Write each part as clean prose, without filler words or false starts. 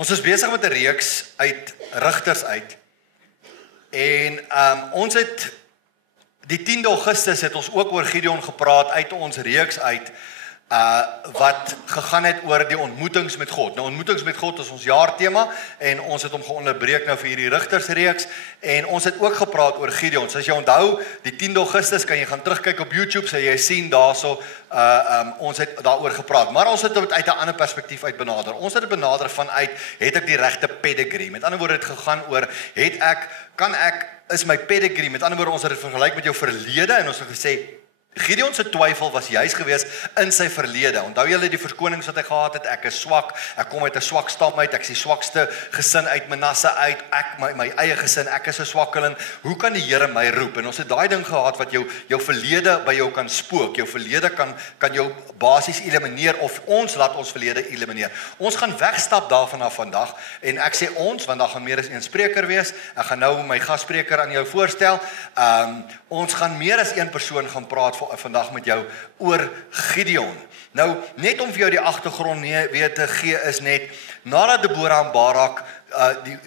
Ons is besig met 'n reeks uit Rigters uit. En ons het die 10de Augustus het ons ook oor Gideon gepraat uit ons reeks uit wat gegaan het oor die ontmoetings met God. Nou ontmoetings met God is ons jaartema en ons het hom geonderbreek nou vir hierdie Rigtersreeks en ons het ook gepraat oor Gideon. So as jy onthou, die 10de Augustus kan jy gaan terugkyk op YouTube, so jy sien daarso ons het daaroor gepraat. Maar ons het dit uit 'n ander perspektief uit benader. Ons het dit benader vanuit het ek die regte pedigree. Met ander woorde het gegaan oor is my pedigree, met ander woorde ons het dit vergelyk met jou verlede en ons het gesê Gideon se twyfel was juis gewees in sy verlede. Onthou julle die verkonings wat hy gehad het, ek is swak, ek kom uit 'n swak stam uit, ek is die swakste gesin uit Manasse uit, my eie gesin, ek is 'n swakkeling. Hoe kan die Here my roep? En ons het daai ding gehad wat jou verlede by jou kan spook. Jou verlede kan jou basies elimineer of ons laat ons verlede elimineer. Ons gaan wegstap daarvan af vandag en ek sê ons want daar gaan meer as een spreker wees. Ek gaan nou my gasspreker aan jou voorstel. Ons gaan meer as een persoon gaan praat vandag met jou oor Gideon. Nou, net om vir jou die agtergrond weer te gee is net, nadat Deborah en Barak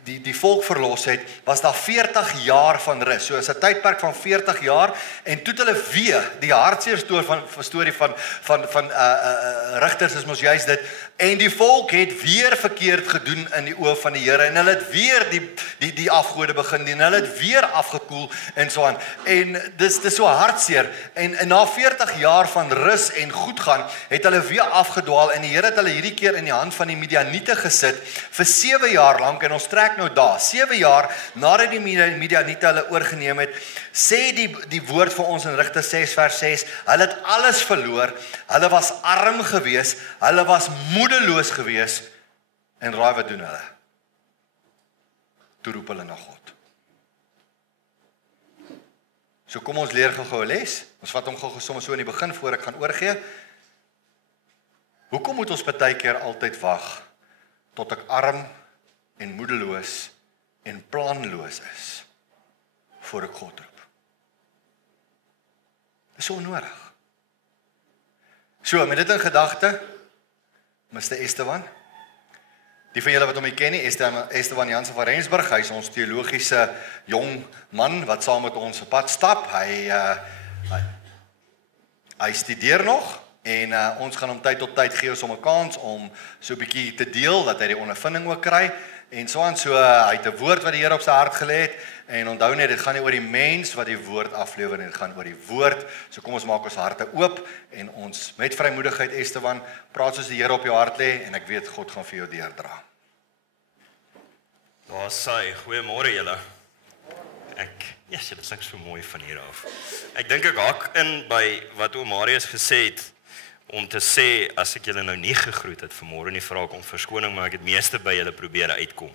die volk verlos het, was daar 40 jaar van rus. So is 'n tydperk van 40 jaar en toe hulle weer die hartseer storie van Rigters is mos juist dit. En die volk het weer verkeerd gedoen in die oë van die Here en hulle het weer die afgode begin dien. Hulle het weer afgekoel en so aan. En dis so hartseer. En na 40 jaar van rus en goed gaan, het hulle weer afgedwaal en die Here het hulle hierdie keer in die hand van die Midianiete gesit vir 7 jaar lank en ons trek nou daar. 7 jaar nadat die Midianiete hulle oorgeneem het, sê die woord vir ons in Rigters 6 vers 6, hulle het alles verloor, hulle was arm gewees, hulle was moedeloos gewees, en raai wat doen hulle? Toe roep hulle na God. So kom ons leer gou 'n les, ons vat hom gou sommer so in die begin voor ek gaan oorgee. Hoekom moet ons baie keer altyd wag, tot ek arm en moedeloos en planloos is, voor ek God roep? Dis so onnodig. So, met dit in gedagte, Mr. Esteban, die van julle wat hom nie ken nie, Esteban Jansen van Rensburg, hy is ons teologiese jong man, wat saam met ons op pad stap, hy studeer nog, en ons gaan hom tyd tot tyd gee ons om 'n kans om so 'n bietjie te deel, dat hy die ondervinding ook kry, en so aan, so hy het 'n woord wat die Here op sy hart gelê het, en onthou net, dit gaan nie oor die mens wat die woord aflewer nie, dit gaan oor die woord, so kom ons maak ons harte oop, en ons met vrymoedigheid, Esteban, praat soos die Here op jou hart lê, en ek weet, God gaan vir jou deurdra. Daar sê, goeiemôre julle. Dit is niks so mooi van hier af. Ek dink ek haak in by wat oom Marius gesê het, om te sê, as ek julle nou nie gegroet het vanmôre nie, vra ek om verskoning, maar ek het meeste by julle probeer uitkom.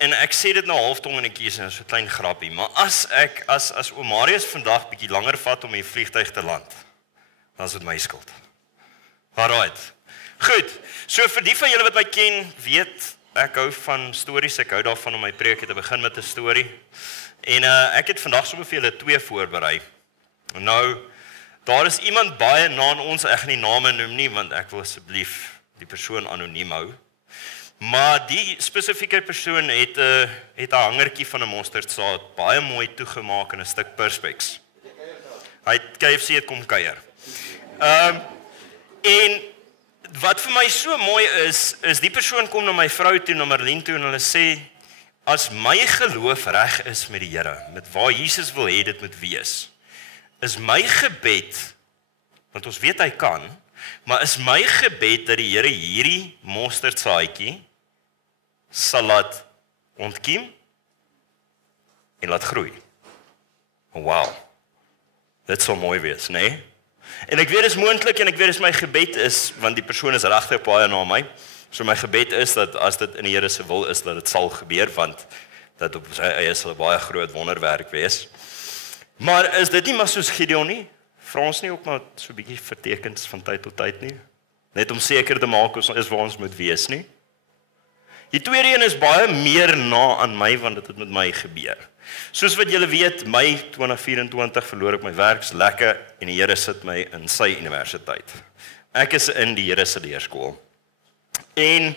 En ek sê dit nou halftong in die kies, en so 'n klein grappie, maar as oom Marius vandag bietjie langer vat om die vliegtuig te land, dan is dit my skuld. Alright. Goed, so vir die van julle wat my ken, weet, ek hou van stories, ek hou daarvan om my preekie te begin met 'n storie, en ek het vandag sommer vir julle 2 voorberei. Nou, daar is iemand baie na aan ons, ek gaan nie name noem nie, want ek wil asseblief die persoon anoniem hou, maar die spesifieke persoon het 'n hangertjie van 'n mosterdsaad, baie mooi toegemaak in 'n stuk perspex. Hy het KFC het kom kuier. En wat vir my so mooi is die persoon kom na my vrou toe, na Marlene toe, en hulle sê, as my geloof reg is met die Here, met waar Jesus wil hê dit moet wees, is my gebed, want ons weet hy kan, maar is my gebed dat die Here hierdie mosterdsaadjie sal laat ontkiem en laat groei. Wow, dit sal mooi wees, né? En ek weet dis moontlik en ek weet dis my gebed is, want die persoon is regtig baie na my, so my gebed is dat as dit in die Here se wil is, dat dit sal gebeur, want dat op sy eie sal 'n baie groot wonderwerk wees. Maar is dit nie maar soos Gideon nie? Vra ons nie ook maar so 'n bietjie vertekens van tyd tot tyd nie? Net om seker te maak ons is waar ons moet wees nie? Die tweede een is baie meer na aan my, want dit het met my gebeur. Soos wat julle weet, Mei 2024 verloor ek my werk, is lekker, en die Here sit my in sy universiteit. Ek is in die Here se leerskool. En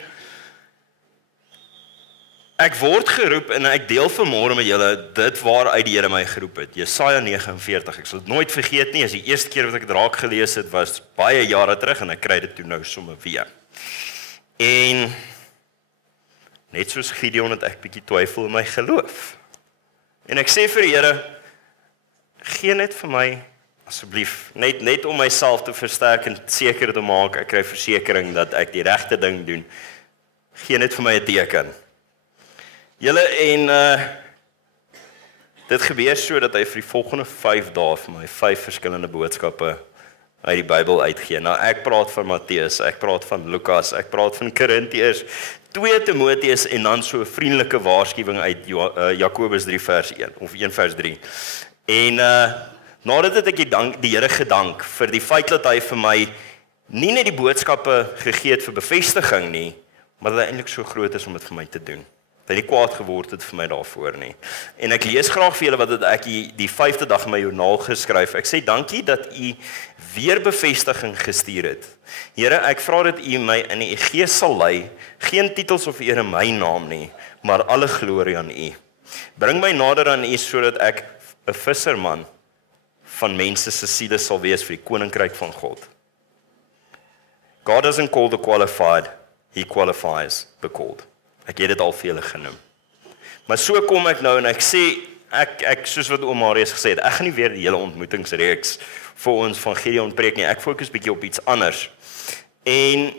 ek word geroep en ek deel vanmôre met julle dit waaruit die Here my geroep het. Jesaja 49. Ek sal dit nooit vergeet nie. As die eerste keer wat ek dit raak gelees het was baie jare terug en ek kry dit toe nou sommer weer. En net soos Gideon het ek bietjie twyfel in my geloof. En ek sê vir die Here, gee net vir my asseblief, net om myself te versterk en seker te maak ek kry versekering dat ek die regte ding doen. Gee net vir my 'n teken. Julle en dit gebeur so dat hy vir die volgende 5 dae vir my 5 verskillende boodskappe uit die Bybel uitgee. Nou ek praat van Matteus, ek praat van Lukas, ek praat van Korintiërs, 2 Timoteus en dan so 'n vriendelike waarskuwing uit Jakobus 3 vers 1 of 1 vers 3. En nadat het ek die Here gedank vir die feit dat hy vir my nie net die boodskappe gegee het vir bevestiging nie, maar dat hy eintlik so groot is om dit vir my te doen. Dat hy nie kwaad geword het vir my daarvoor nie. En ek lees graag vir julle wat ek die 5de dag in my joernaal geskryf. Ek sê dankie dat u weer bevestiging gestuur het. Here, ek vra dat u my in u gees sal lei, geen titels of eer in my naam nie, maar alle glorie aan u. Bring my nader aan u sodat ek 'n visserman van mense se siele sal wees vir die koninkryk van God. God doesn't call the qualified, he qualifies the called. Ek het dit al vir julle genoem. Maar so kom ek nou en ek sê, ek soos wat oom Marius gesê het, ek gaan nie weer die hele ontmoetingsreeks vir ons van Gideon preek nie. Ek fokus bietjie op iets anders. En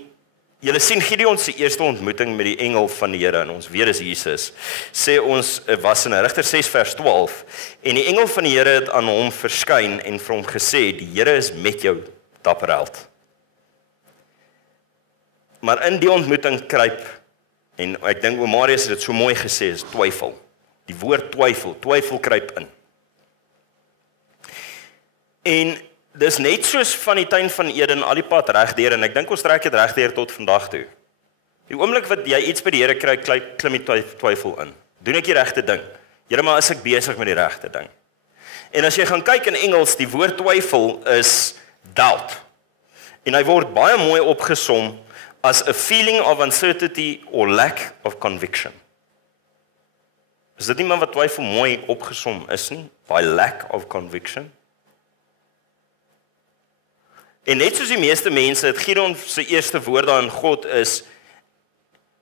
julle sien Gideon se eerste ontmoeting met die engel van die Here en ons weet dis Jesus. Sê ons was in Rigters 6 vers 12 en die engel van die Here het aan hom verskyn en vir hom gesê, die Here is met jou, dapper held. Maar in die ontmoeting kruip, en ek dink oom Marius het dit so mooi gesê, is twyfel. Die woord twyfel kruip in. En dis net soos van die tuin van Eden al die pad regdeur en ek dink ons trek dit regdeur tot vandag toe. Die oomblik wat jy iets by die Here kry, klim die twyfel in. Doen ek die regte ding? Here, maar is ek besig met die regte ding? En as jy gaan kyk in Engels, die woord twyfel is doubt. En hy word baie mooi opgesom as a feeling of uncertainty or lack of conviction. Is dit nie maar wat twyfel mooi opgesom is nie? By lack of conviction. En net soos die meeste mense, het Gideon se eerste woorde aan God is,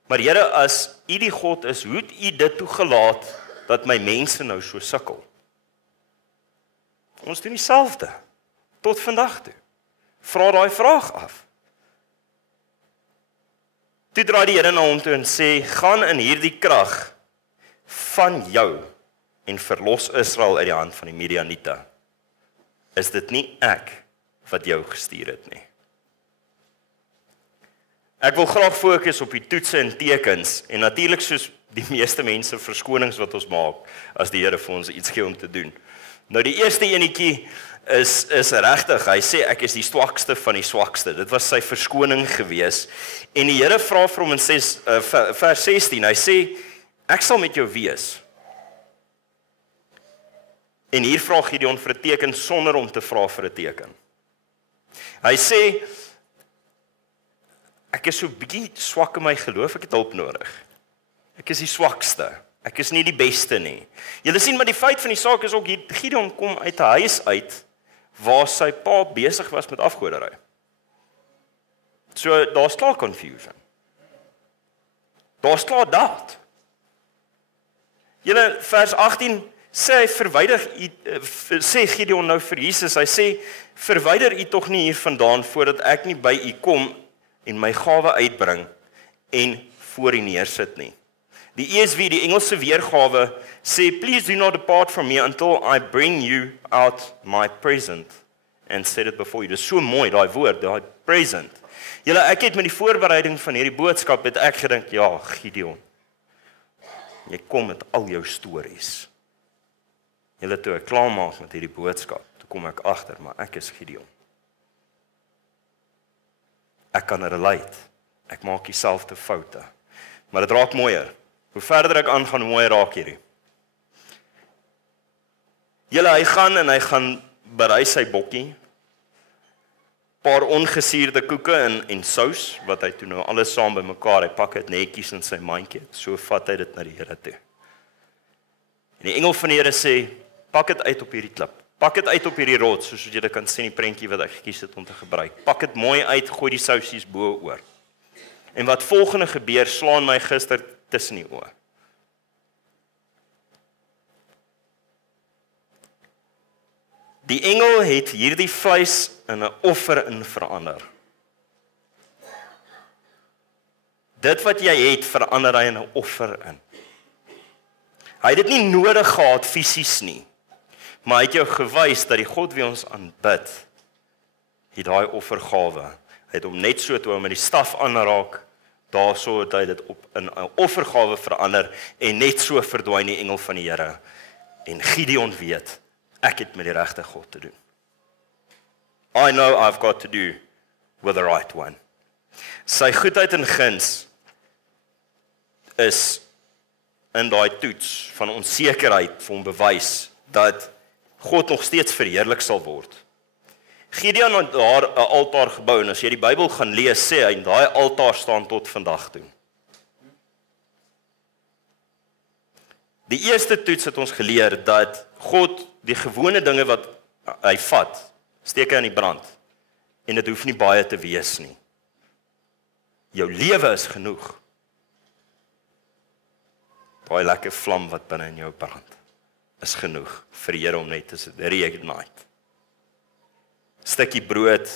maar Here, as u die God is, hoe het u dit toegelaat dat my mense nou so sukkel? Ons doen dieselfde, tot vandag toe. Vra daai vraag af. Toe draai die Here na hom toe en sê, gaan in hierdie krag van jou en verlos Israel uit die hand van die Midianiete. Is dit nie ek wat jou gestuur het nie? Ek wil graag fokus op die toetse en tekens en natuurlik soos die meeste mense verskonings wat ons maak as die Here vir ons iets gee om te doen. Nou die eerste enetjie is regtig, hy sê ek is die swakste van die swakste. Dit was sy verskoning gewees. En die Here vra vir hom in vers 16, hy sê, ek sal met jou wees. En hier vra Gideon vir 'n teken sonder om te vra vir 'n teken. Hy sê, ek is so bietjie swak in my geloof, ek het hulp nodig. Ek is die swakste. Ek is nie die beste nie. Julle sien, maar die feit van die saak is ook, Gideon kom uit 'n huis uit, waar sy pa besig was met afgoderry. So, daar's klaar confusion. Daar's klaar doubt. Julle, vers 18, sê Gideon nou vir Jesus, hy sê, verwyder u tog nie hier vandaan, voordat ek nie by u kom, en my gawe uitbring, en voor u neersit nie. Die ESV, die Engelse weergawe, sê, please do not depart from me until I bring you out my present and set it before you. Dit is so mooi, daai woord, daai present. Julle, ek het met die voorbereiding van hierdie boodskap, het ek gedink, ja, Gideon, jy kom met al jou stories. Julle, toe ek klaar maak met hierdie boodskap, toe kom ek agter, maar ek is Gideon. Ek kan relate, ek maak dieselfde foute, maar dit raak mooier. Hoe verder ek aangaan, hoe mooier raak hierdie. Julle, hy gaan berei sy bokkie, paar ongesuurde koeke en sous, wat hy toe nou alles saam bymekaar, hy pak dit netjies in sy mandjie, so vat hy dit na die Here toe. En die engel van die Here sê, pak dit uit op hierdie klip, pak dit uit op hierdie rots, soos jy kan sien die prentjie wat ek gekies het om te gebruik, pak dit mooi uit, gooi die sousies bo oor. En wat volgende gebeur, slaan my gister tussen die oë. Die engel het hierdie vleis in 'n offer in verander. Dit wat jy het, verander hy in 'n offer in. Hy het dit nie nodig gehad fisies nie, maar hy het jou gewys dat die God wie ons aanbid, het daai offergawe. Hy het hom net so toe hom met die staf aanraak, daarso het hy dit op in 'n offergawe verander en net so verdwyn die engel van die Here. En Gideon weet, ek het met die regte God te doen. I know I've got to do with the right one. Sy goedheid en guns is in daai toets van onsekerheid vir hom bewys dat God nog steeds verheerlik sal word. Gideon het daar 'n altaar gebou en as jy die Bybel gaan lees, sê hy daai altaar staan tot vandag toe. Die eerste toets het ons geleer dat God die gewone dinge wat hy vat, steek hy in die brand. En dit hoef nie baie te wees nie. Jou lewe is genoeg. Daai lekker vlam wat binne in jou brand is genoeg vir die Here om net te reignite. Stukkie brood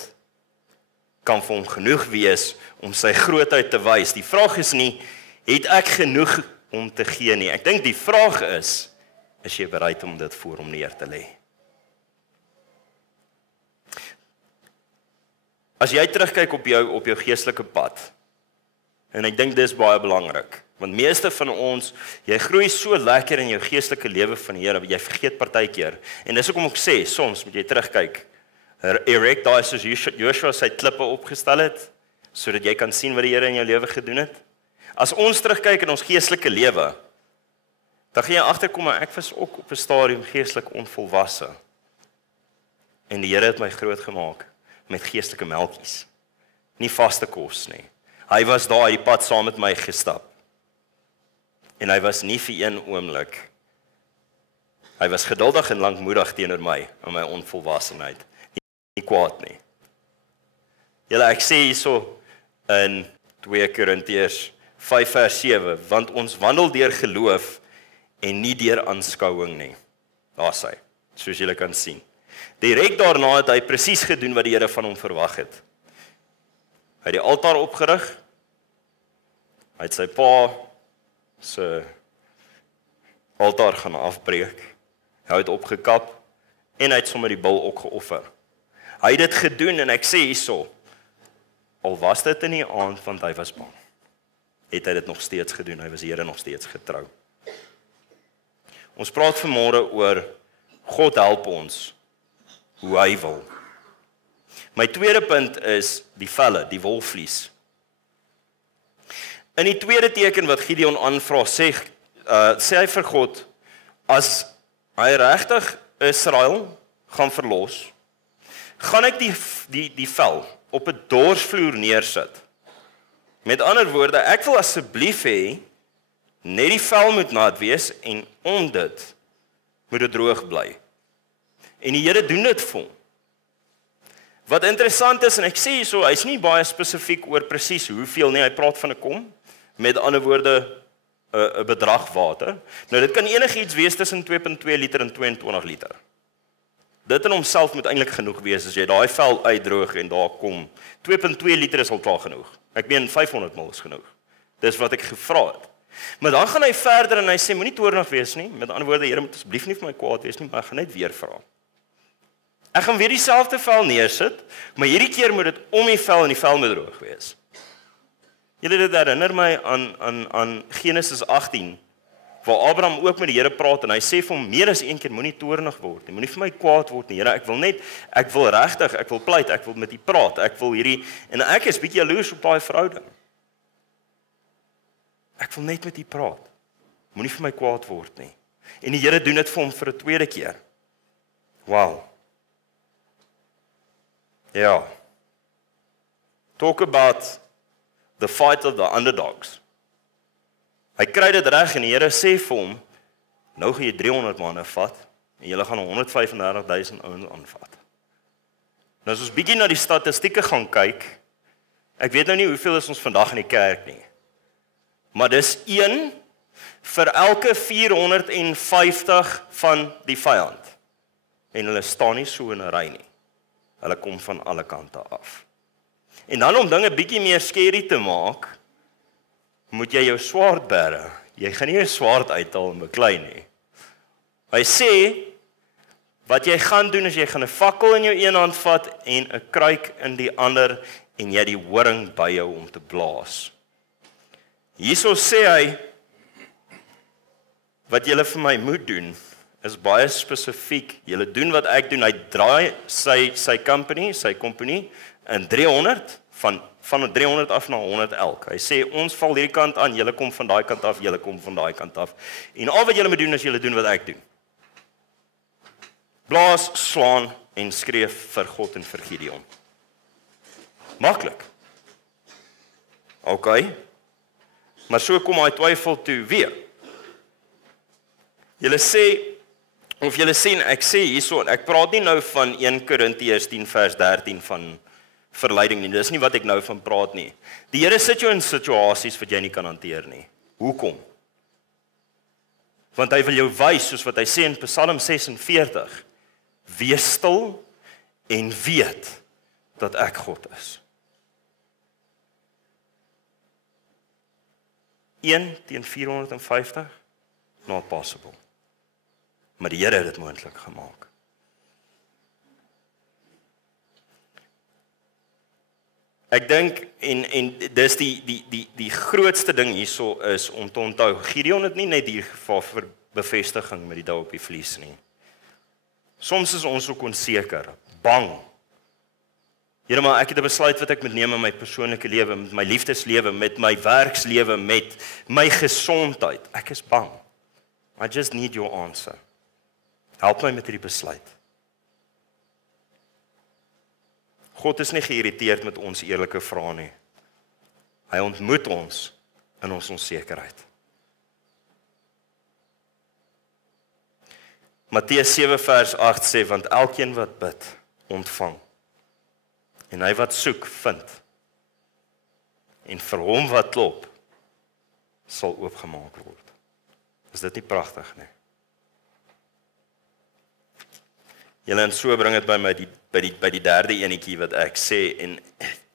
kan vir hom genoeg wees om sy grootheid te wys. Die vraag is nie, het ek genoeg om te gee nie. Ek dink die vraag is jy bereid om dit voor hom neer te lê? As jy terugkyk op jou geestelike pad, en ek dink dis baie belangrik, want meeste van ons, jy groei so lekker in jou geestelike lewe van die Here, jy vergeet partykeer, en dis hoekom ek sê, soms moet jy terugkyk, erect daai soos Joshua sy klippe opgestel het, sodat jy kan sien wat die Here in jou lewe gedoen het. As ons terugkyk in ons geestelike lewe, dan gaan jy agterkom, maar ek was ook op 'n stadium geestelik onvolwasse. En die Here het my groot gemaak met geestelike melkies. Nie vaste kos nie. Hy was daar die pad saam met my gestap. En hy was nie vir een oomblik. Hy was geduldig en lankmoedig teenoor my in my onvolwassenheid. Nie kwaad nie. Julle, ek sê hierso in 2 Korintiërs 5 vers 7, want ons wandel deur geloof en nie deur aanskouing nie. Daar sê, soos julle kan sien. Direk daarna het hy presies gedoen wat die Here van hom verwag het. Hy het die altaar opgerig. Hy het sy pa se altaar gaan afbreek. Hy het opgekap en hy het sommer die bul ook geoffer. Hy het dit gedoen en ek sê hierso, al was dit in die aand want hy was bang, het hy dit nog steeds gedoen. Hy was die Here nog steeds getrou. Ons praat vanmôre oor God help ons hoe hy wil. My tweede punt is die velle, die wolvlies. In die tweede teken wat Gideon aanvra, sê hy vir God, as hy regtig Israel gaan verlos, gaan ek die vel op 'n dorsvloer neersit. Met ander woorde, ek wil asseblief hê net die vel moet nat wees en om dit moet dit droog bly. En die Here doen dit vir hom. Wat interessant is, en ek sê hierso, hy's nie baie spesifiek oor presies hoeveel nie, hy praat van 'n kom, met ander woorde 'n bedrag water. Nou dit kan enigiets wees tussen 2.2 liter en 22 liter. Dit in homself moet eintlik genoeg wees as jy daai vel uitdroog en daar kom. 2.2 liter is al klaar genoeg. Ek meen 500 ml is genoeg. Dis wat ek gevra het. Maar dan gaan hy verder en hy sê moenie toornig wees nie. Met ander woorde, Here moet asseblief nie vir my kwaad wees nie, maar ek gaan net weer vra. Ek gaan weer dieselfde vel neersit, maar hierdie keer moet dit om die vel en die vel moet droog wees. Julle dit herinner my aan Genesis 18, waar Abraham ook met die Here praat en hy sê vir hom meer as een keer moenie toornig word nie, moenie vir my kwaad word nie, Here, ek wil regtig, ek wil pleit, ek wil met U praat, ek wil hierdie, en ek is bietjie jaloers op daai verhouding. Ek wil net met U praat. Moenie vir my kwaad word nie. En die Here doen dit vir hom vir 'n tweede keer. Wow. Ja. talk about the fight of the underdogs. Hy kry dit reg en die Here sê vir hom, nou gaan jy 300 manne vat en jy gaan 135,000 ouens aanvat. Nou as ons bietjie na die statistieke gaan kyk, ek weet nou nie hoeveel is ons vandag in die kerk nie. Maar dis 1 vir elke 450 van die vyand. En hulle staan nie so in 'n ry nie. Hulle kom van alle kante af. En dan om dinge bietjie meer skerry te maak, moet jy jou swaard bære. Jy gaan nie 'n swaard uithaal en beklei nie. Hy sê, wat jy gaan doen is jy gaan 'n fakkel in jou een hand vat en 'n kruik in die ander en jy die horing by jou om te blaas. Hierso sê hy, wat julle vir my moet doen, is baie spesifiek. Julle doen wat ek doen. Hy draai sy company in 300 van 300 af na 100 elk. Hy sê ons val hierdie kant aan, julle kom van daai kant af, julle kom van daai kant af. En al wat julle moet doen is julle doen wat ek doen. Blaas, slaan en skreef vir God en vir Gideon. Maklik. OK. Maar so kom hy twyfel toe weer. Julle sê, of julle sien, ek sê hierso, ek praat nie nou van 1 Korintiërs 10 vers 13 van verleiding nie, dis nie wat ek nou van praat nie. Die Here sit jou in situasies wat jy nie kan hanteer nie. Hoekom? Want hy wil jou wys, soos wat hy sê in Psalm 46, wees stil en weet dat ek God is. 1 teen 450? Not possible. Maar die Here het dit moontlik gemaak. Ek dink en dis die grootste ding hierso is om te onthou, Gideon het nie net hier vir bevestiging met die dou op die vlies nie. Soms is ons ook onseker, bang. Here, maar ek het 'n besluit wat ek moet neem in my persoonlike lewe, met my liefdeslewe, met my werkslewe, met my gesondheid. Ek is bang. I just need your answer. Help my met hierdie besluit. God is nie geïrriteerd met ons eerlike vrae nie. Hy ontmoet ons in ons onsekerheid. Matteus 7 vers 8 sê, want elkeen wat bid, ontvang. En hy wat soek, vind. En vir hom wat klop, sal oopgemaak word. Is dit nie pragtig nie? Julle en so bring dit by my by die derde enetjie wat ek sê, en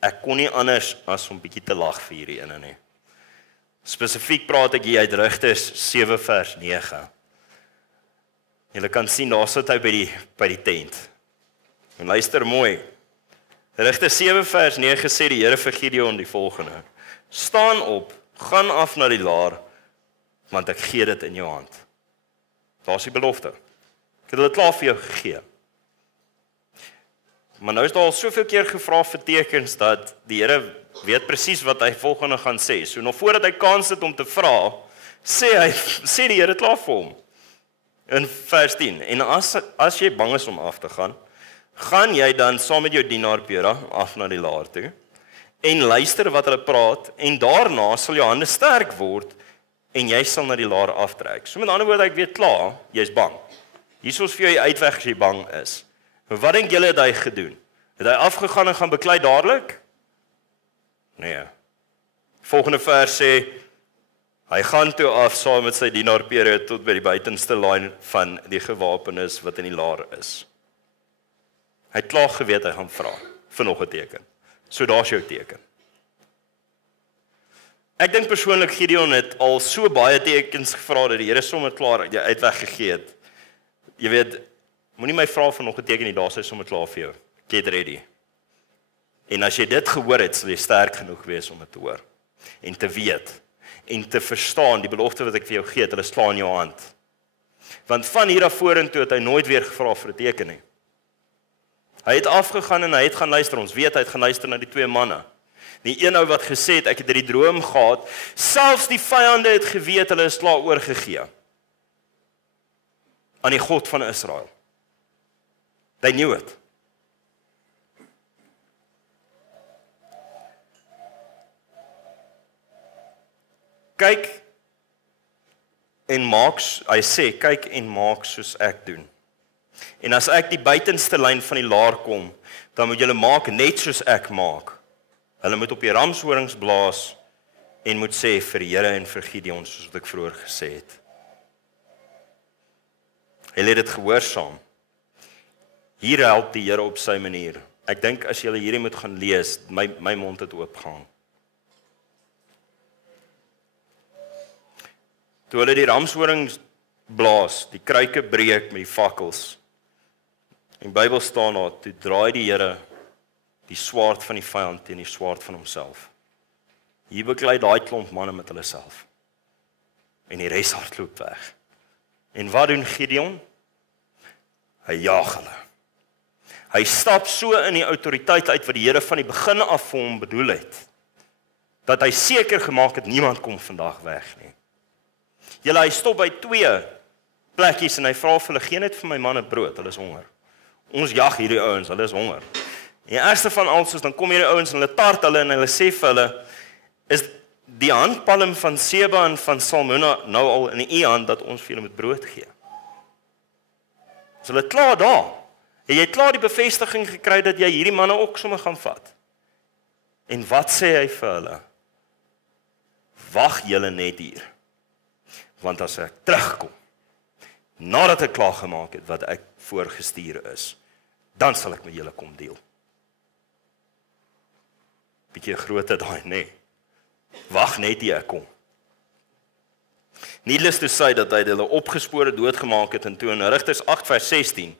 ek kon nie anders as om bietjie te lag vir hierdie ene nie. Spesifiek praat ek hier uit Rigters 7 vers 9. Julle kan sien, daar sit hy by die tent. En luister mooi. Rigters 7 vers 9 sê die Here vir Gideon die volgende: staan op, gaan af na die laar, want ek gee dit in jou hand. Daar's die belofte. Ek het dit klaar vir jou gegee. Maar nou is daar al soveel keer gevra vir tekens dat die Here weet presies wat hy volgende gaan sê. So nog voordat hy kans het om te vra, sê die Here klaar vir hom. In vers 10. En as jy bang is om af te gaan, gaan jy dan saam met jou dienaar Pera af na die laar toe en luister wat hulle praat, en daarna sal jou hande sterk word en jy sal na die laar aftrek. So met ander woorde, ek weet klaar, jy's bang. Hiersoos vir jou die uitweg as jy bang is. Wat dink julle het hy gedoen? Het hy afgegaan en gaan beklei dadelik? Nee. Volgende vers sê, hy gaan toe af saam met sy dienaar Pera tot by die buitenste lyn van die gewapenes wat in die laar is. Hy het klaar geweet hy gaan vra vir nog 'n teken. So daar's jou teken. Ek dink persoonlik Gideon het al so baie tekens gevra dat die Here sommer klaar die uitweg gegee het. Jy weet, moenie my vra vir nog 'n teken nie, daar's hy sommer klaar vir jou. Get ready. En as jy dit gehoor het, sal jy sterk genoeg wees om dit te hoor en te weet en te verstaan die belofte wat ek vir jou gee, hulle slaan in jou hand. Want van hier af vorentoe het hy nooit weer gevra vir 'n teken nie. Hy het afgegaan en hy het gaan luister. Ons weet hy het gaan luister na die 2 manne. Die een ou wat gesê het, ek het hierdie droom gehad, selfs die vyande het geweet hulle is klaar oorgegee aan die God van Israel. They knew it. kyk en maak, hy sê, kyk en maak soos ek doen. En as ek die buitenste lyn van die laar kom, dan moet julle maak net soos ek maak. Hulle moet op die ramshorings blaas en moet sê vir die Here en vir Gideon, soos wat ek vroeër gesê het. Hulle het dit gehoorsaam. Hier help die Here op sy manier. Ek dink as julle hierdie moet gaan lees, my mond het oopgegaan. Toe hulle die ramshorings blaas, die kruike breek met die fakkels. In die Bybel staan daar, toe draai die Here die swaard van die vyand teen die swaard van homself. Hier beklei daai klomp manne met hulle self. En die res hardloop weg. En wat doen Gideon? Hy jaag hulle. Hy stap so in die autoriteit uit wat die Here van die begin af vir hom bedoel het, dat hy seker gemaak het niemand kom vandag weg nie. Julle, hy stop by 2 plekkies en hy vra vir hulle, gee net vir my manne brood, hulle is honger. Ons jag hierdie ouens, hulle is honger. En die eerste van alles is, dan kom hierdie ouens en hulle tart hulle en hulle sê vir hulle, is die handpalm van Seba en van Salmona nou al in die hand dat ons vir julle met brood gee. So hulle klaar daar. En jy het klaar die bevestiging gekry dat jy hierdie manne ook sommer gaan vat. En wat sê hy vir hulle? Wag julle net hier. Want as ek terugkom, nadat ek klaar gemaak het wat ek voorgestuur is, dan sal ek met julle kom deel. Bietjie groter daai, nee. Wag net hier ek kom. Needless to say dat hy hulle opgespore doodgemaak het en toe in Rigters 8 vers 16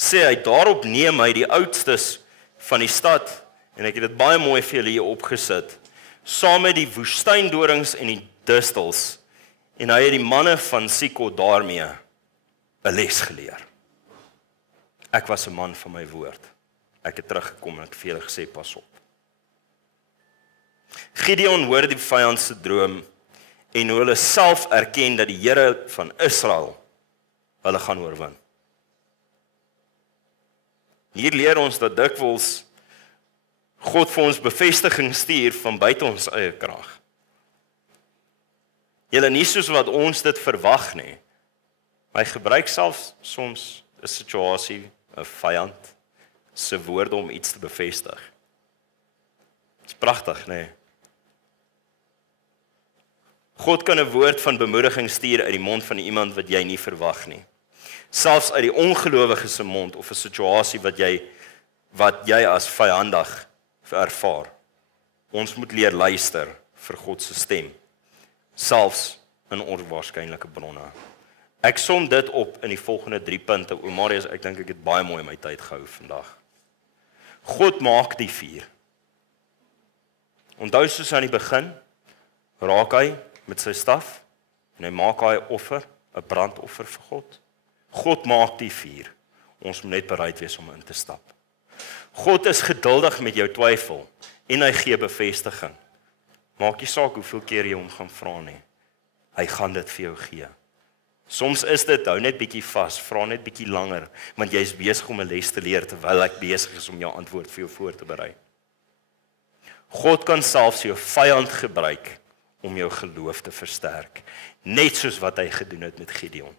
sê hy, daarop neem hy die oudstes van die stad, en ek het dit baie mooi vir julle hier opgesit, saam met die woestyndorings en die distels, en hy het die manne van Sikot daarmee 'n les geleer. Ek was 'n man van my woord. Ek het teruggekom en ek het vir julle gesê, pas op. Gideon hoor die vyand se droom en hoe hulle self erken dat die Here van Israel hulle gaan oorwin. Hier leer ons dat dikwels God vir ons bevestiging stuur van buite ons eie krag. Julle nie soos wat ons dit verwag nie. Hy gebruik selfs soms 'n situasie, 'n vyand se woorde om iets te bevestig. Dit is pragtig, nee. God kan 'n woord van bemoediging stuur uit die mond van iemand wat jy nie verwag nie. Selfs uit die ongelowige se mond of 'n situasie wat jy as vyandig ervaar. Ons moet leer luister vir God se stem, selfs in onwaarskynlike bronne. Ek som dit op in die volgende 3 punte. Marius, ek dink ek het baie mooi my tyd gehou vandag. God maak die vuur. Onthou soos aan die begin, raak hy met sy staf en hy maak hy offer, 'n brandoffer vir God. God maak die vuur. Ons moet net bereid wees om in te stap. God is geduldig met jou twyfel en hy gee bevestiging. Maak nie saak hoeveel keer jy hom gaan vra nie. Hy gaan dit vir jou gee. Soms is dit, hou net bietjie vas, vra net bietjie langer, want jy is besig om 'n les te leer terwyl ek besig is om jou antwoord vir jou voor te berei. God kan selfs jou vyand gebruik om jou geloof te versterk, net soos wat hy gedoen het met Gideon.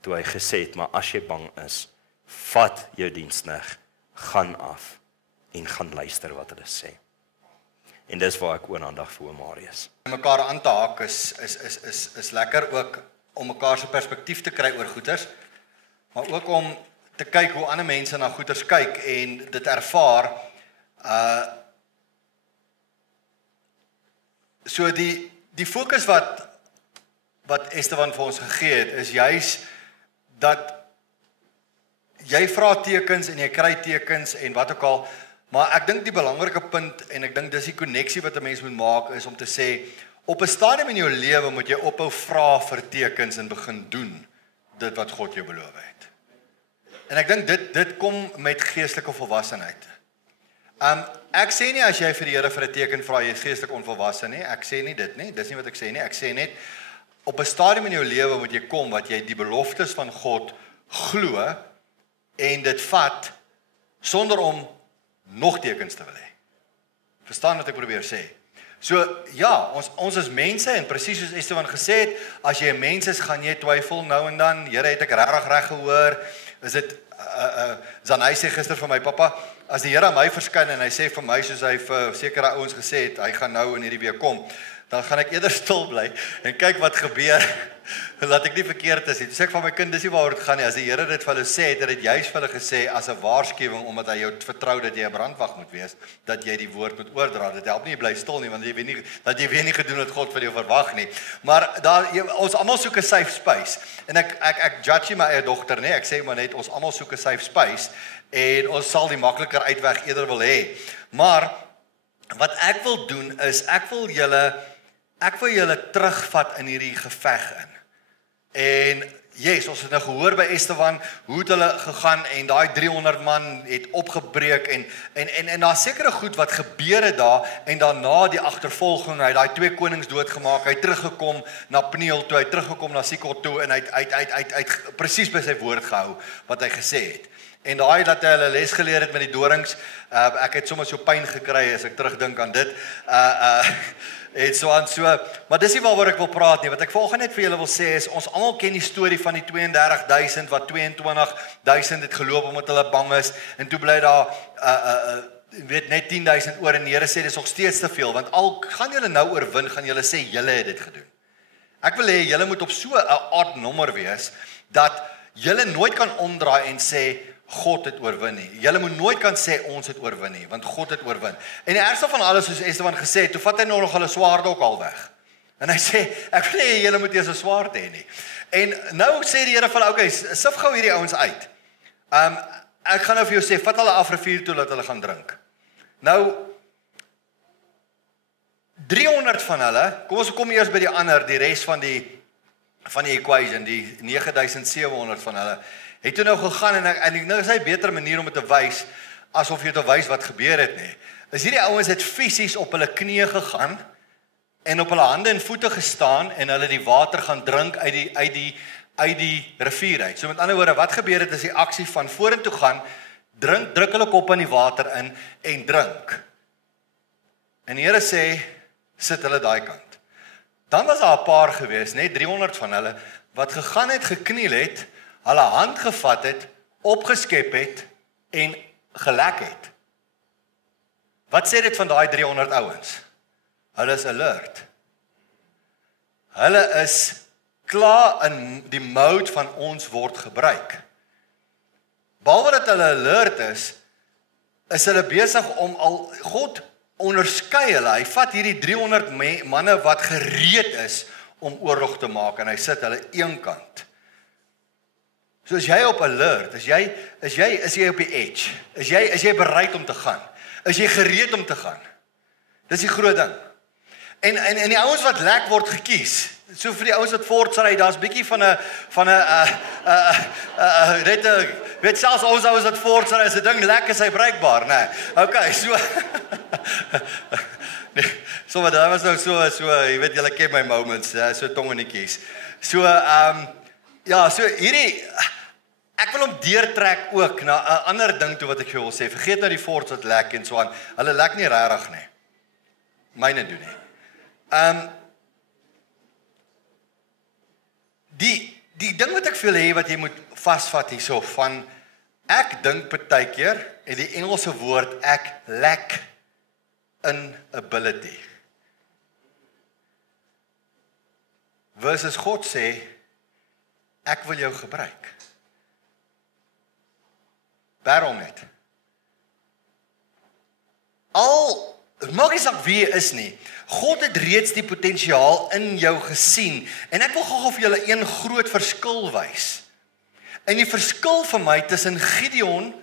Toe hy gesê het, maar as jy bang is, vat jou diensknegt, gaan af en gaan luister wat hulle sê. En dis waar ek oorhandig vir Marius. Om mekaar aan te haak is lekker ook om mekaar se perspektief te kry oor goeters, maar ook om te kyk hoe ander mense na goeters kyk en dit ervaar. So die fokus wat Esteban vir ons gegee het, is juis dat jy vra tekens en jy kry tekens en wat ook al, maar ek dink die belangrike punt en ek dink dis die koneksie wat 'n mens moet maak is om te sê, op 'n stadium in jou lewe moet jy ophou vra vir tekens en begin doen dit wat God jou beloof het. En ek dink dit kom met geestelike volwassenheid. Ek sê nie as jy vir die Here vir 'n teken vra jy is geestelik onvolwasse nie. Ek sê nie dit nie. Dis nie wat ek sê nie. Ek sê net op 'n stadium in jou lewe moet jy kom wat jy die beloftes van God glo en dit vat sonder om nog tekens te wil hê. Verstaan wat ek probeer sê? So ja, ons is mense en presies soos Esteban gesê het, as jy 'n mens is, gaan jy twyfel nou en dan. Here, het ek regtig reg gehoor? Is dit Zanay sê gister vir my pappa, as die Here aan my verskyn en hy sê vir my soos hy vir sekere ouens gesê het, hy gaan nou in hierdie week kom, dan gaan ek eerder stil bly en kyk wat gebeur. Laat ek nie verkeerd is nie. Toe sê ek van my kind, dis nie waaroor dit gaan nie. As die Here dit vir hulle sê, het hy dit juist vir hulle gesê as 'n waarskuwing omdat hy jou vertrou dat jy 'n brandwag moet wees, dat jy die woord moet oordra. Dit help nie bly stil nie, want jy weet nie dat jy weer nie gedoen het God vir jou verwag nie. Maar daar ons almal soek 'n safe space. En ek judge nie my eie dogter nie. Ek sê maar net ons almal soek 'n safe space en ons sal die makliker uitweg eerder wil hê. Maar wat ek wil doen is ek wil julle terugvat in hierdie geveg in. En yes, ons het nou gehoor by Esteban hoe het hulle gegaan en daai 300 man het opgebreek en daar sekere goed wat gebeur het daar en daarna die agtervolging, hy het daai 2 konings doodgemaak, hy het teruggekom na Peniel toe, hy het teruggekom na Sikot toe en hy het presies by sy woord gehou wat hy gesê het. En daai dat hy hulle les geleer het met die dorings, ek het sommer so pyn gekry as ek terugdink aan dit. En so, maar dis nie waaroor ek wil praat nie. Wat ek volgens net vir julle wil sê is, ons almal ken die storie van die 32,000 wat 22,000 het geloop omdat hulle bang is en toe bly daar weet net 10,000 oor en die Here sê dis nog steeds te veel, want al gaan julle nou oorwin, gaan julle sê julle het dit gedoen. Ek wil hê julle moet op so 'n odd nommer wees dat julle nooit kan omdraai en sê God het oorwin nie. Julle moet nooit kan sê ons het oorwin nie, want God het oorwin. En die ergste van alles soos Esteban gesê het, toe vat hy nog hulle swaarde ook al weg. En hy sê ek wil nie julle moet eers 'n swaard hê nie. En nou sê die Here van okay, sif gou hierdie ouens uit. Ek gaan nou vir jou sê, vat hulle af rivier toe dat hulle gaan drink. Nou 300 van hulle, kom eers by die ander, die res van die equation, die 9,700 van hulle, het toe nou gegaan en nou is hy 'n beter manier om dit te wys, asof jy te wys wat gebeur het nie. Is hierdie ouens het fisies op hulle knieë gegaan, en op hulle hande en voete gestaan, en hulle die water gaan drink uit die rivier uit. So met ander woorde, wat gebeur het is die aksie van vorentoe gaan, druk hulle kop in die water in, en drink. En die Here sê, sit hulle daai kant. Dan was daar 'n paar gewees, net 300 van hulle, wat gegaan het, gekniel het, hulle hand gevat het, opgeskep het, en gelek het. Wat sê dit van daai 300 ouens? Hulle is alert. Hulle is klaar in die mode van ons word gebruik. Behalwe dat hulle alert is hulle besig om al, God onderskei hulle, hy vat hierdie 300 manne wat gereed is om oorlog te maak, en hy sit hulle eenkant. So as jy op alert, is jy op die edge, is jy bereid om te gaan, is jy gereed om te gaan, dis die groot ding. En die ouens wat lek word gekies, so vir die ouens wat voortry, daar's bietjie van 'n weet selfs ons ouens wat voortry, is 'n ding lek is hy bruikbaar, né? Okay, so nee, so wat daar was nou so jy weet julle ken my moments, so tongenetjies. So ja, so hierdie ek wil hom deurtrek ook na 'n ander ding toe wat ek vir jou wil sê. Vergeet nou die forts wat lek en so aan. Hulle lek nie regtig nie. Myne doen nie. Die ding wat ek wil hê wat jy moet vasvat hierso van ek dink partykeer en die Engelse woord ek lack in ability. Versus God sê ek wil jou gebruik. Waarom net? Maak nie saak wie jy is nie. God het reeds die potensiaal in jou gesien. En ek wil gou vir julle een groot verskil wys. En die verskil vir my tussen Gideon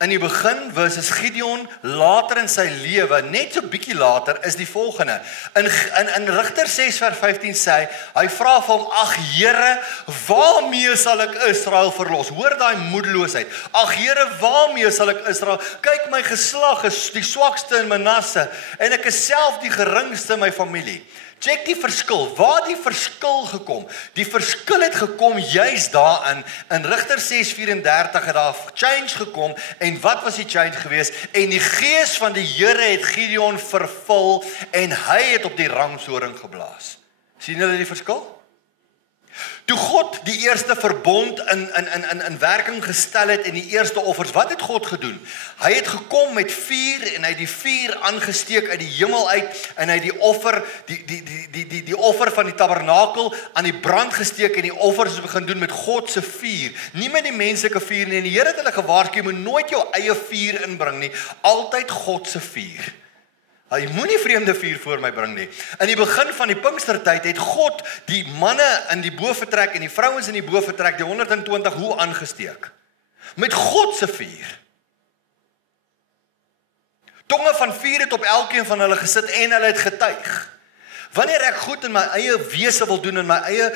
in die begin versus Gideon later in sy lewe, net so bietjie later, is die volgende. In Rigter 6:15 sê hy vra vir hom, ag Here, waarmee sal ek Israel verlos? Hoor daai moedeloosheid. Ag Here, waarmee sal ek Israel? Kyk, my geslag is die swakste in Manasse en ek is self die geringste in my familie. Check die verskil. Waar het die verskil gekom? Die verskil het gekom juis daarin. In Rigter 6:34 het daar change gekom. En wat was die change geweest? En die gees van die Here het Gideon vervul en hy het op die ramshoring geblaas. Sien julle die verskil? Toe God die eerste verbond in werking gestel het en die eerste offers, wat het God gedoen? Hy het gekom met vuur en hy het die vuur aangesteek uit die hemel uit en hy het die offer, die offer van die tabernakel aan die brand gesteek en die offers begin doen met God se vuur, nie met die menslike vuur nie. En die Here het hulle gewaarsku, jy moet nooit jou eie vuur inbring nie, altyd God se vuur. Jy moenie vreemde vuur voor my bring nie. In die begin van die Pinkstertyd het God die manne in die bovertrek en die vrouens in die bovertrek, die 120, hoe aangesteek? Met God se vuur. Tonge van vuur het op elkeen van hulle gesit en hulle het getuig. Wanneer ek goed in my eie wese wil doen, in my eie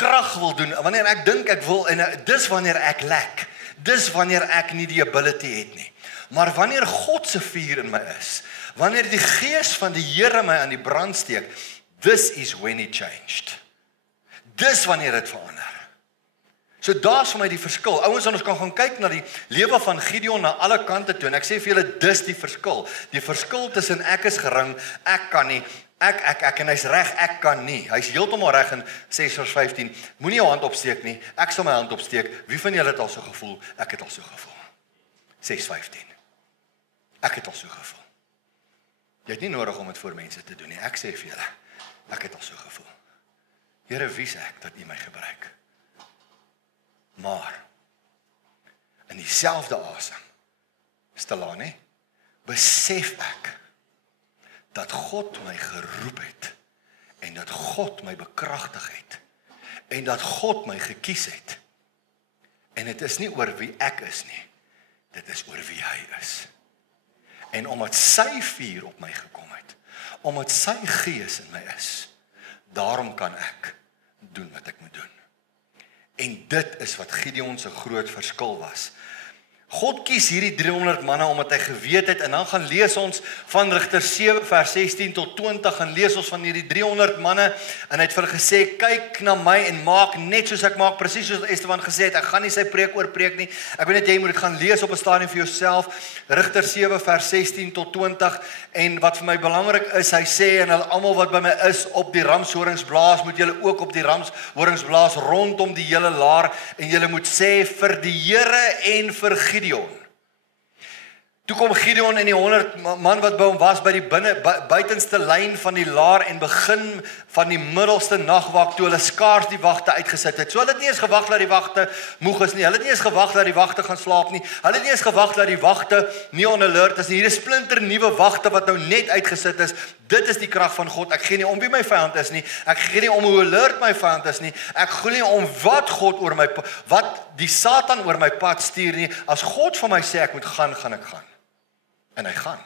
krag wil doen, wanneer ek dink ek wil, en dis wanneer ek lek, dis wanneer ek nie die ability het nie. Maar wanneer God se vuur in my is, wanneer die gees van die Here my aan die brand steek, this is when it changed. Dis wanneer dit verander. So daar's vir my die verskil. Ouens, ons kan gaan kyk na die lewe van Gideon na alle kante toe, en ek sê vir julle, dis die verskil. Die verskil tussen ek is gering, ek kan nie, ek en hy's reg, ek kan nie. Hy's heeltemal reg in 6:15. Moenie jou hand opsteek nie. Ek sal my hand opsteek. Wie van julle het al so gevoel? Ek het al so gevoel. 6:15. Ek het al so gevoel. Jy het nie nodig om dit voor mense te doen nie. Ek sê vir julle, ek het al so gevoel. Here, wie is ek dat U my gebruik? Maar in dieselfde asem, stilaan hè, besef ek dat God my geroep het en dat God my bekragtig het en dat God my gekies het. En dit is nie oor wie ek is nie, dit is oor wie hy is. En omdat sy vuur op my gekom het, omdat sy gees in my is, daarom kan ek doen wat ek moet doen. En dit is wat Gideon se groot verskil was. God kies hierdie 300 manne omdat hy geweet het, en dan gaan lees ons van Rigter 7 vers 16 tot 20, gaan lees ons van hierdie 300 manne, en hy het vir hulle gesê, kyk na my en maak net soos ek maak, presies soos Esteban gesê het, ek gaan nie sy preek oorpreek nie, ek weet net jy moet dit gaan lees op 'n stadium vir jouself, Rigter 7 vers 16 tot 20, en wat vir my belangrik is, hy sê, en hulle almal wat by my is op die ramshorings blaas, moet julle ook op die ramshorings blaas, rondom die hele laar, en julle moet sê, vir die Here en vir Gideon. Toe kom Gideon en die 100 man wat by hom was by die buitenste lyn van die laar en begin van die middelste nagwag toe hulle skaars die wagte uitgesit het. So hulle het nie eens gewag dat die wagte moeg is nie. Hulle het nie eens gewag dat die wagte gaan slaap nie. Hulle het nie eens gewag dat die wagte nie on alert is nie. Hier is splinter nuwe wagte wat nou net uitgesit is. Dit is die krag van God. Ek gee nie om wie my vyand is nie. Ek gee nie om hoe alert my vyand is nie. Ek gee nie om wat God oor my, wat die Satan oor my pad stuur nie. As God vir my sê ek moet gaan, gaan ek gaan. En hy gaan.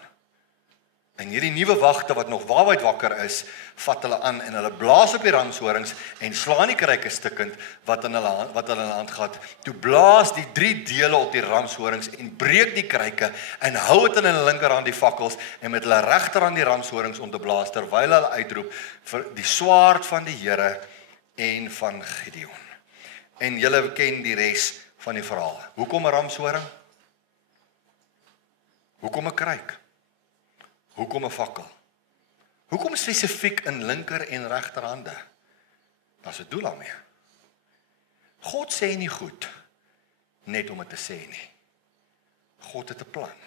En hierdie nuwe wagte wat nog waarheid wakker is, vat hulle aan en hulle blaas op die ramshorings en slaan die kruike stukkend wat hulle in hulle hand gehad. Toe blaas die 3 dele op die ramshorings en breek die kruike en hou dit in hulle linkerhand die fakkels en met hulle regterhand die ramshorings om te blaas terwyl hulle uitroep vir die swaard van die Here en van Gideon. En julle ken die res van die verhaal. Hoekom 'n ramshoring? Hoekom 'n kruik? Hoekom 'n fakkel? Hoekom spesifiek in linker en regterhande? Daar's 'n doel daarmee. God sê nie goed net om dit te sê nie. God het 'n plan.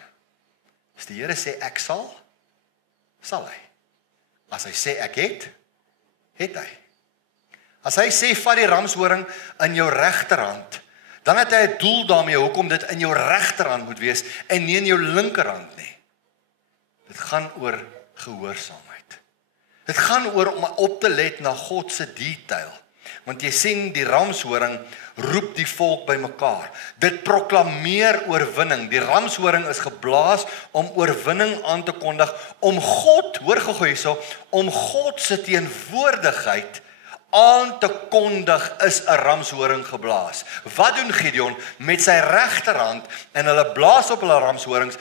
As die Here sê ek sal hy. As hy sê ek het hy. As hy sê vat die ramshoring in jou regterhand, dan het hy 'n doel daarmee hoekom dit in jou regterhand moet wees en nie in jou linkerhand nie. Dit gaan oor gehoorsaamheid. Dit gaan oor om op te let na God se detail. Want jy sien die ramshoring roep die volk bymekaar. Dit proklameer oorwinning. Die ramshoring is geblaas om oorwinning aan te kondig, om God, hoor gou hierso, om God se teenwoordigheid aan te kondig is 'n ramshoring geblaas. Wat doen Gideon met sy regterhand en hulle blaas op hulle ramshorings?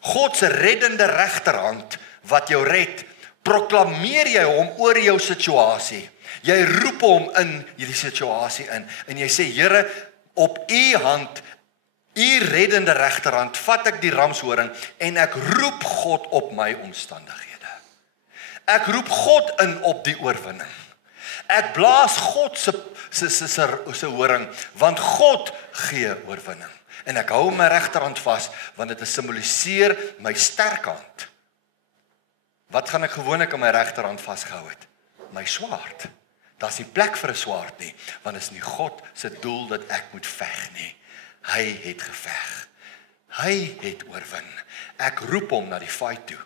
God se reddende regterhand wat jou red, proklameer jy hom oor jou situasie. Jy roep hom in hierdie situasie in en jy sê, Here, op u hand, u reddende regterhand, vat ek die ramshoring en ek roep God op my omstandighede. Ek roep God in op die oorwinning. Ek blaas God se horing, want God gee oorwinning. En ek hou my regterhand vas, want dit simboliseer my sterk hand. Wat gaan ek gewoonlik aan my regterhand vasgehou het? My swaard. Daar's nie plek vir 'n swaard nie, want dit is nie God se doel dat ek moet veg nie. Hy het geveg. Hy het oorwin. Ek roep hom na die fight toe.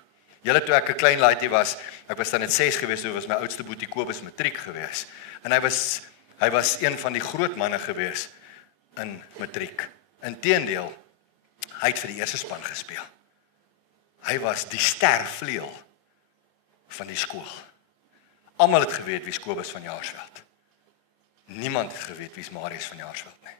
Julle toe ek 'n klein laaitjie was, ek was dan net 6 gewees, toe was my oudste boetie Kobus matriek gewees. En hy was een van die groot manne gewees in matriek. Inteendeel, hy het vir die eerste span gespeel. Hy was die stervleuel van die skool. Almal het geweet wie Kobus van Jaarsveld. Niemand het geweet wie Marius van Jaarsveld nie.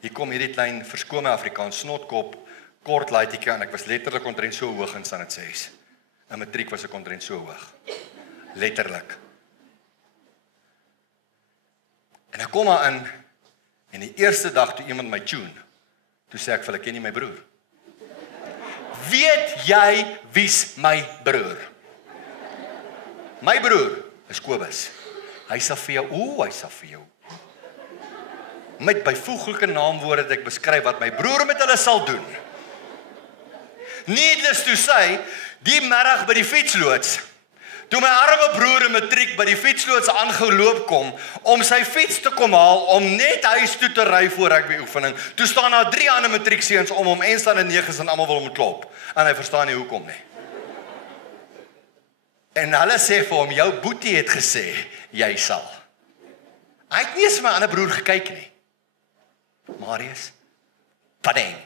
Hier kom hierdie klein verskome Afrikaans snotkop, kort laaitjie en ek was letterlik omtrent so hoog in standaard 6. In matriek was ek omtrent so hoog. Letterlik. En ek kom maar in en die eerste dag toe iemand my tune, toe sê ek vir hulle, ken jy my broer? Weet jy wie's my broer? My broer is Kobus. Hy sal vir jou, hy sal vir jou. Met byvoeglike naamwoorde het ek beskryf wat my broer met hulle sal doen. Needless to say, die middag by die fietsloods, toe my arme broer in matriek by die fietsloods aangeloop kom, om sy fiets te kom haal, om net huis toe te ry voor rugby-oefening, toe staan daar 3 ander matriekseuns om hom en staan in 9 en almal wil hom klop. En hy verstaan nie hoekom nie. En hulle sê vir hom, jou boetie het gesê, jy sal. Hy het nie eens my ander broer gekyk nie. Marius, padeng.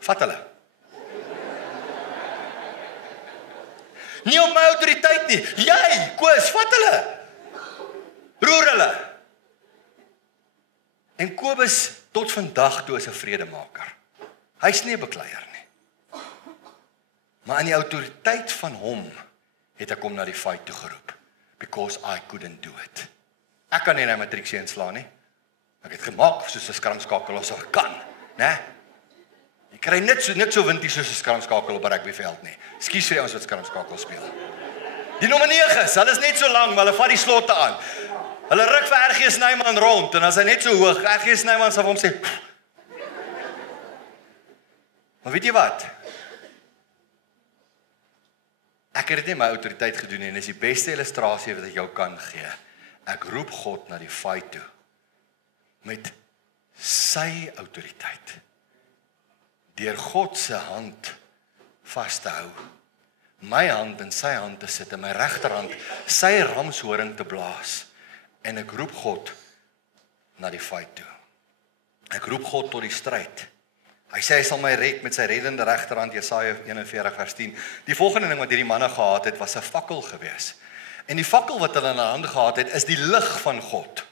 Vat hulle. Nie op my autoriteit nie. Jy, Koos, vat hulle. Roer hulle. En Kobus tot vandag toe is 'n vredemaker. Hy's nie 'n bekleier nie. Maar in die autoriteit van hom het ek hom na die fight toe geroep. Because I couldn't do it. Ek kan nie na matrieksie inslaan nie. Ek het gemaak soos 'n skramskakel as ek kan, né? Jy kry net so windie soos 'n skramskakel op 'n rugbyveld nie. Ekskuus vir die ouens wat skramskakel speel. Die nommer 9's, hulle is net so lank, maar hulle vat die slotte aan. Hulle ruk vir RG Snyman rond en as hy net so hoog, RG Snyman sal vir hom sê. Maar weet jy wat? Ek het dit nie my autoriteit gedoen nie en dis die beste illustrasie wat ek jou kan gee. Ek roep God na die fight toe met sy autoriteit. Deur God se hand vas te hou. My hand in sy hand te sit en my regterhand sy ramshoring te blaas. En ek roep God na die fight toe. Ek roep God tot die stryd. Hy sê hy sal my red met sy reddende regterhand, Jesaja 41 vers 10. Die volgende ding wat hierdie manne gehad het, was 'n fakkel gewees. En die fakkel wat hulle in hulle hande gehad het, is die lig van God.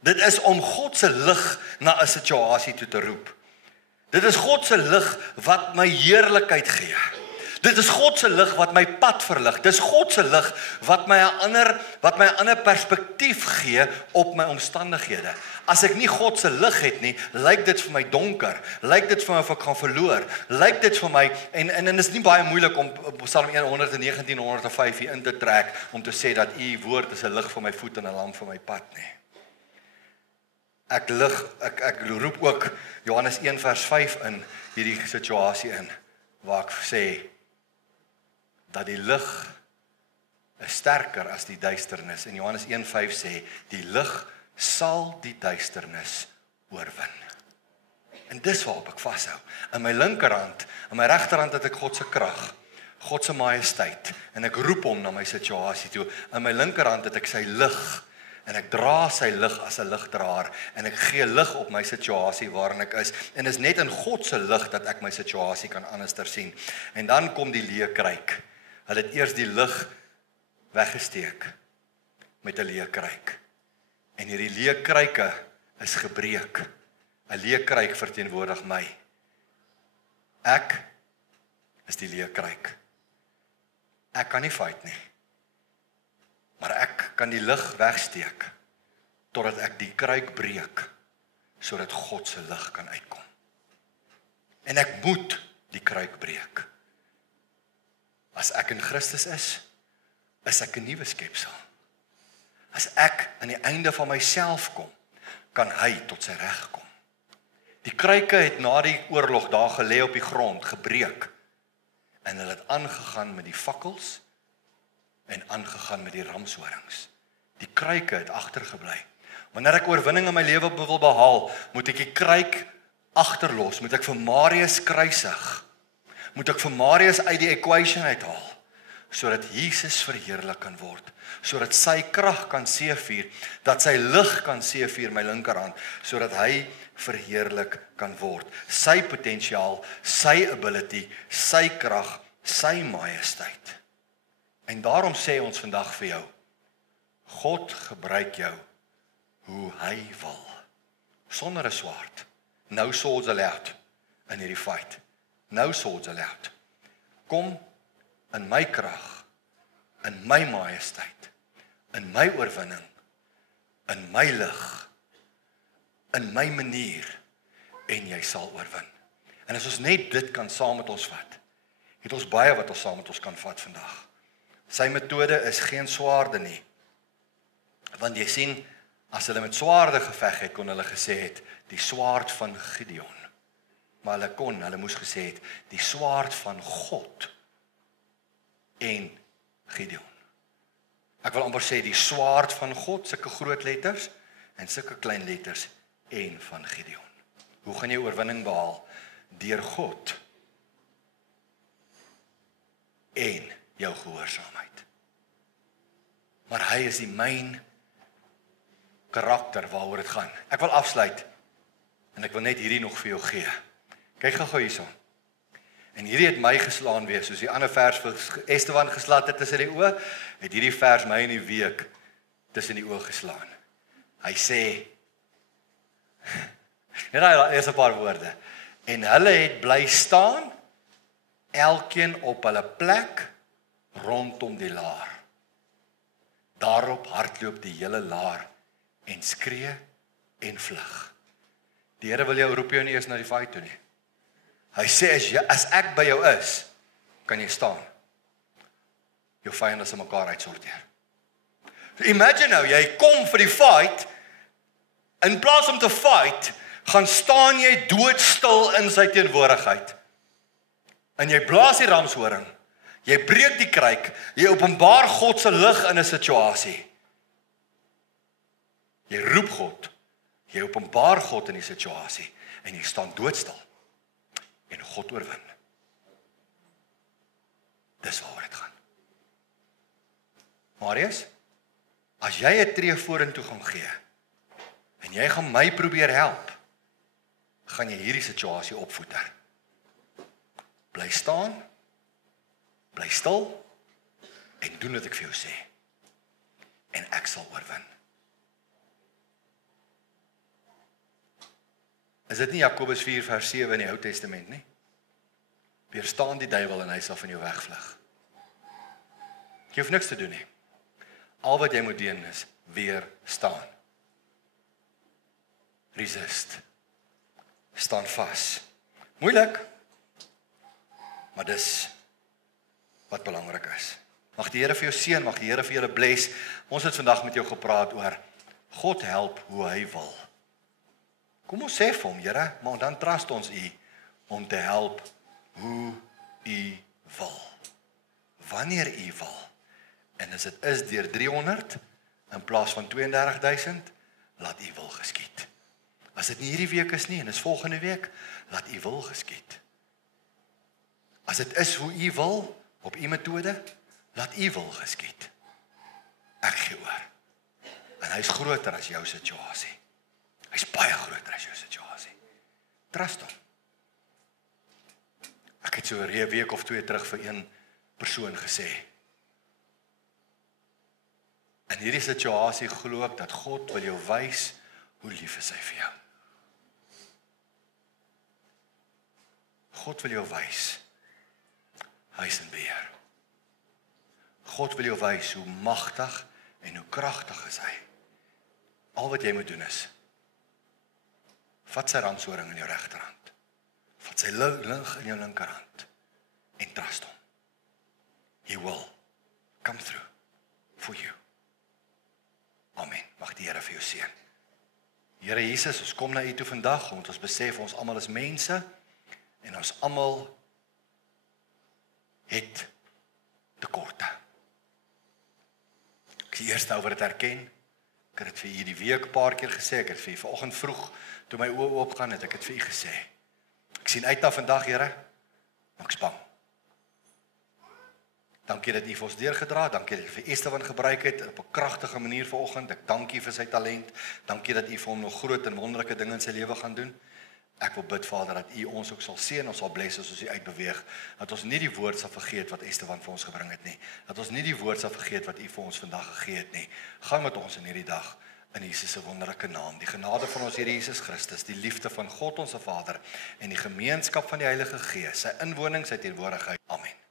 Dit is om God se lig na 'n situasie toe te roep. Dit is God se lig wat my heerlikheid gee. Dit is God se lig wat my pad verlig. Dis God se lig wat my 'n ander perspektief gee op my omstandighede. As ek nie God se lig het nie, lyk dit vir my donker. Lyk dit vir my of ek gaan verloor. Lyk dit vir my en dit is nie baie moeilik om Psalm 119 105 hier in te trek om te sê dat u woord is 'n lig vir my voet en 'n lamp vir my pad nie. Ek roep ook Johannes 1 vers 5 in hierdie situasie in waar ek sê dat die lig is sterker as die duisternis. En Johannes 1:5 sê, die lig sal die duisternis oorwin. En dis waarop ek vashou. In my linkerhand, in my regterhand het ek God se krag, God se majesteit, en ek roep hom na my situasie toe. In my linkerhand het ek sy lig, en ek dra sy lig as 'n ligdraer, en ek gee lig op my situasie waarin ek is. En is net in God se lig dat ek my situasie kan anderster sien. En dan kom die leekryk. Hulle het eers die lig weggesteek met 'n leekryk. En hierdie leekryke is gebreek. 'n Leekryk verteenwoordig my. Ek is die leeu kruik. Ek kan nie fight nie. Maar ek kan die lig wegsteek totdat ek die kruik breek sodat God se lig kan uitkom. En ek moet die kruik breek. As ek in Christus is ek 'n nuwe skepsel. As ek aan die einde van myself kom, kan hy tot sy reg kom. Die kruike het na die oorlog daar gelê op die grond, gebreek. En hulle het aangegaan met die fakkels en aangegaan met die ramshorings. Die kruike het agtergebly. Wanneer ek oorwinning in my lewe wil behaal, moet ek die kruik agterlos, moet ek vir Marius kruisig. Moet ek vir Marius uit die equation uithaal, sodat Jesus verheerlik kan word, sodat sy krag kan seëvier, dat sy lig kan seëvier my linkerhand, sodat hy verheerlik kan word. Sy potensiaal, sy ability, sy krag, sy majesteit. En daarom sê ons vandag vir jou, God gebruik jou hoe hy wil, sonder 'n swaard. No swords allowed in hierdie fight. No swords allowed. Kom in my krag, in my majesteit, in my oorwinning, in my lig, in my manier, en jy sal oorwin. En as ons net dit kan saam met ons vat, het ons baie wat ons saam met ons kan vat vandag. Sy metode is geen swaarde nie. Want jy sien, as hulle met swaarde geveg het, kon hulle gesê het, die swaard van Gideon. Maar hulle moes gesê het, die swaard van God en Gideon. Ek wil amper sê, die swaard van God, sulke groot letters, en sulke klein letters, en van Gideon. Hoe gaan jy oorwinning behaal? Deur God en jou gehoorsaamheid. Maar hy is die myn karakter waaroor dit gaan. Ek wil afsluit, en ek wil net hierdie nog vir jou gee. Kyk gou hierson. En hierdie het my geslaan weer, soos die ander vers vir Esteban geslaan het tussen die oë, het hierdie vers my in die week tussen die oë geslaan. Hy sê, net is 'n paar woorde. En hulle het bly staan, elkeen op hulle plek, rondom die laar. Daarop hardloop die hele laar, en skree en vlug. Die Here wil jou roep jou nie eers na die fight toe nie. Hy sê, as ek by jou is, kan jy staan. Jou vyande se mekaar uitsorteer. Imagine nou, jy kom vir die fight, in plaas om te fight, gaan staan jy doodstil in sy teenwoordigheid. En jy blaas die ramshoring, jy breek die kruik, jy openbaar God se lig in 'n situasie. Jy roep God, jy openbaar God in die situasie, en jy staan doodstil, en God oorwin. Dis waaroor dit gaan. Marius, as jy 'n tree vorentoe gaan gee, en jy gaan my probeer help, gaan jy hierdie situasie opvoeter. Bly staan, bly stil, en doen wat ek vir jou sê. En ek sal oorwin. Is dit nie Jakobus 4 vers 7 in die Ou Testament nie? Weerstaan die duiwel en hy sal van jou wegvlug. Jy hoef niks te doen nie. Al wat jy moet doen is weerstaan. Resist. Staan vas. Moeilik, maar dis wat belangrik is. Mag die Here vir jou seën, mag die Here vir julle bless. Ons het vandag met jou gepraat oor God help hoe hy wil. Kom ons sê vir hom, Here, maar dan trust ons u om te help hoe u wil. Wanneer u wil. En as dit is deur 300 in plaas van 32,000, laat u wil geskied. As dit nie hierdie week is nie en is volgende week, laat u wil geskied. As dit is hoe u wil op u metode, laat u wil geskied. Ek gee oor. En hy's groter as jou situasie. Hy's baie groter as jou situasie. Trust hom. Ek het so 'n week of 2 terug vir een persoon gesê. In hierdie situasie glo ek dat God wil jou wys hoe lief is hy vir jou. God wil jou wys Hy is in beheer. God wil jou wys hoe magtig en hoe kragtig is hy. Al wat jy moet doen is, vat sy ramshoring in jou regterhand, vat sy lig in jou linkerhand, en trust hom. He will come through for you. Amen. Mag die Here vir jou seën. Here Jesus, ons kom na U toe vandag, omdat ons besef ons almal is mense, en ons almal het tekorte. Ek is die eerste oor dit erken. Ek het dit vir U die week 'n paar keer gesê, ek het vir U vanoggend vroeg, toe my oë oopgaan het, ek het vir U gesê. Ek sien uit na vandag, Here, maar ek's bang. Dankie dat U vir ons deurgedra het, dankie dat U vir Esteban gebruik het op 'n kragtige manier vanoggend. Ek dank U vir sy talent. Dankie dat U vir hom nog groot en wonderlike dinge in sy lewe gaan doen. Ek wil bid, Vader, dat U ons ook sal seën, ons sal bless as ons U uitbeweeg, dat ons nie die woord sal vergeet wat Esteban vir ons gebring het nie, dat ons nie die woord sal vergeet wat U vir ons vandag gegee het nie. Gaan met ons in hierdie dag, in Jesus se wonderlike naam. Die genade van ons Here Jesus Christus, die liefde van God ons Vader en die gemeenskap van die Heilige Gees, sy inwoning, sy teenwoordigheid. Amen.